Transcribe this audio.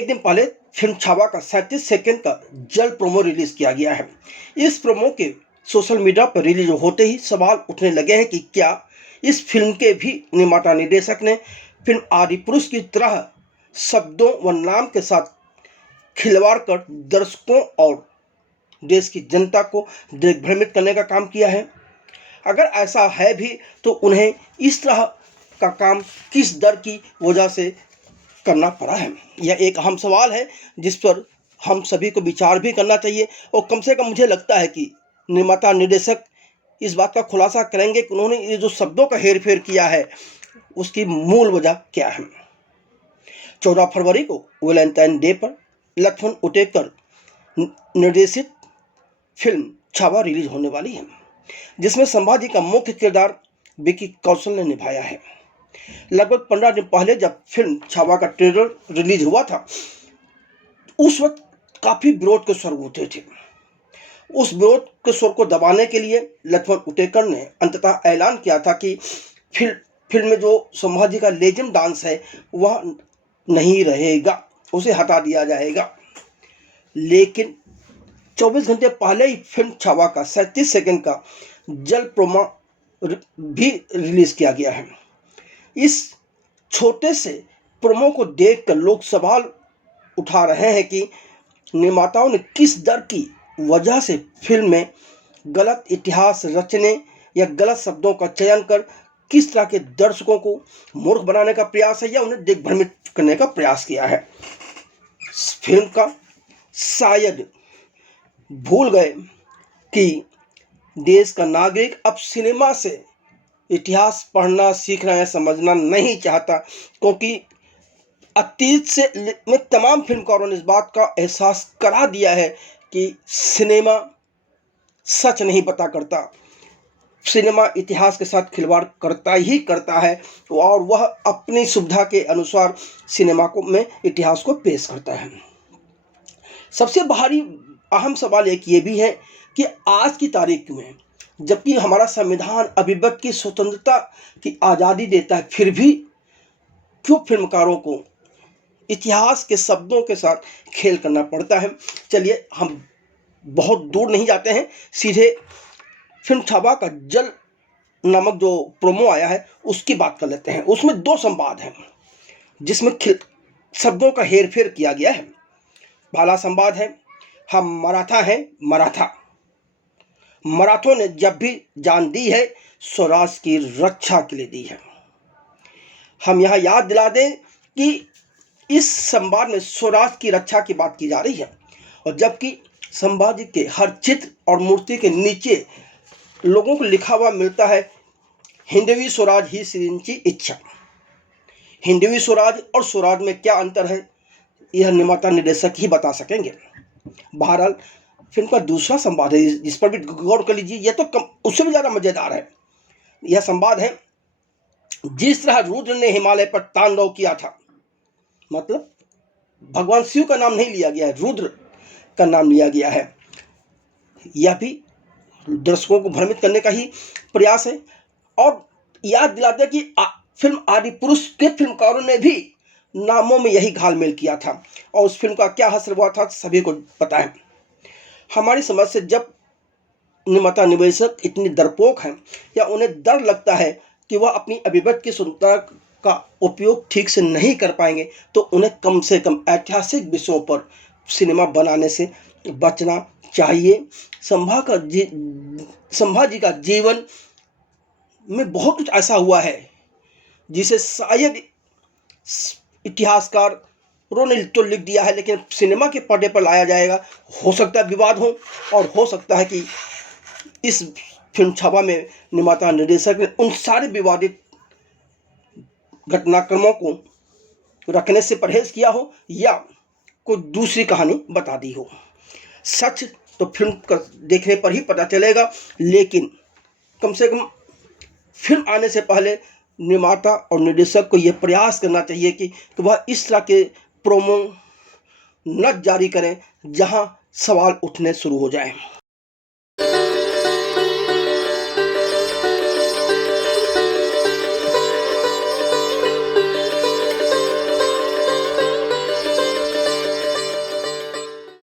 एक दिन पहले फिल्म छावा का 37 सेकंड का जल्द प्रोमो रिलीज किया गया है। इस प्रोमो के सोशल मीडिया पर रिलीज होते ही सवाल उठने लगे हैं कि क्या इस फिल्म के भी निर्माता निर्देशक ने फिल्म आदिपुरुष की तरह शब्दों व नाम के साथ खिलवाड़ कर दर्शकों और देश की जनता को दिग्भ्रमित करने का काम किया है। अगर ऐसा है भी तो उन्हें इस तरह का काम किस डर की वजह से करना पड़ा है, यह एक अहम सवाल है जिस पर हम सभी को विचार भी करना चाहिए। और कम से कम मुझे लगता है कि निर्माता निर्देशक इस बात का खुलासा करेंगे कि उन्होंने ये जो शब्दों का हेरफेर किया है उसकी मूल वजह क्या है। 14 फरवरी को वैलेंटाइन डे पर लक्ष्मण उटेकर निर्देशित फिल्म छावा रिलीज होने वाली है, जिसमें संभाजी का मुख्य किरदार विकी कौशल ने निभाया है। लगभग 15 दिन पहले जब फिल्म छावा का ट्रेलर रिलीज हुआ था, उस वक्त काफी विरोध के स्वर उठे थे। उस विरोध के स्वर को दबाने के लिए लक्ष्मण उटेकर ने अंततः ऐलान किया था कि फिल्म में जो संभाजी का लेजेंड डांस है वह नहीं रहेगा, उसे हटा दिया जाएगा। लेकिन 24 घंटे पहले ही फिल्म छावा का 37 सेकंड का जल्द प्रोमो भी रिलीज किया गया है। इस छोटे से प्रोमो को देखकर लोग सवाल उठा रहे हैं कि निर्माताओं ने किस डर की वजह से फिल्म में गलत इतिहास रचने या गलत शब्दों का चयन कर किस तरह के दर्शकों को मूर्ख बनाने का प्रयास है या उन्हें दिग्भ्रमित करने का प्रयास किया है। फिल्म का शायद भूल गए कि देश का नागरिक अब सिनेमा से इतिहास पढ़ना सीखना या समझना नहीं चाहता, क्योंकि अतीत से में तमाम फिल्मकारों ने इस बात का एहसास करा दिया है कि सिनेमा सच नहीं पता करता, सिनेमा इतिहास के साथ खिलवाड़ करता ही करता है और वह अपनी सुविधा के अनुसार सिनेमा को में इतिहास को पेश करता है। सबसे भारी अहम सवाल एक ये भी है कि आज की तारीख में जबकि हमारा संविधान अभिव्यक्ति की स्वतंत्रता की आज़ादी देता है, फिर भी क्यों फिल्मकारों को इतिहास के शब्दों के साथ खेल करना पड़ता है। चलिए हम बहुत दूर नहीं जाते हैं, सीधे फिल्म छावा का जल नामक जो प्रोमो आया है उसकी बात कर लेते हैं। उसमें 2 संवाद हैं जिसमें शब्दों का हेरफेर किया गया है। पहला संवाद है, हम मराठा हैं मराठा, मराठों ने जब भी जान दी है स्वराज की रक्षा के लिए दी है। हम यहाँ याद दिला दें कि इस संवाद में स्वराज की रक्षा की बात की जा रही है, और जबकि संभाजी के हर चित्र और मूर्ति के नीचे लोगों को लिखा हुआ मिलता है, हिंदवी स्वराज ही श्रींची इच्छा। हिंदवी स्वराज और स्वराज में क्या अंतर है यह निर्माता निर्देशक ही बता सकेंगे। बहरहाल फिल्म का दूसरा संवाद है जिस पर भी गौर कर लीजिए, यह तो उससे भी ज़्यादा मज़ेदार है। यह संवाद है, जिस तरह रुद्र ने हिमालय पर तांडव किया था, मतलब भगवान शिव का नाम नहीं लिया गया है, रुद्र का नाम लिया गया है। यह भी दर्शकों को भ्रमित करने का ही प्रयास है। और याद दिलाते हैं कि फिल्म आदिपुरुष के फिल्मकारों ने भी नामों में यही घालमेल किया था, और उस फिल्म का क्या हश्र हुआ था सभी को पता है। हमारी समझ से जब निर्माता निर्देशक इतनी डरपोक हैं या उन्हें डर लगता है कि वह अपनी अभिव्यक्ति की स्वतंत्रता का उपयोग ठीक से नहीं कर पाएंगे, तो उन्हें कम से कम ऐतिहासिक विषयों पर सिनेमा बनाने से बचना चाहिए। संभाजी का जीवन में बहुत कुछ ऐसा हुआ है जिसे शायद इतिहासकारों ने तो लिख दिया है, लेकिन सिनेमा के पर्दे पर लाया जाएगा, हो सकता है विवाद हो, और हो सकता है कि इस फिल्म छावा में निर्माता निर्देशक ने उन सारे विवादित घटनाक्रमों को रखने से परहेज किया हो या कोई दूसरी कहानी बता दी हो। सच तो फिल्म का देखने पर ही पता चलेगा, लेकिन कम से कम फिल्म आने से पहले निर्माता और निर्देशक को यह प्रयास करना चाहिए कि वह इस तरह के प्रोमो न जारी करें जहां सवाल उठने शुरू हो जाएं।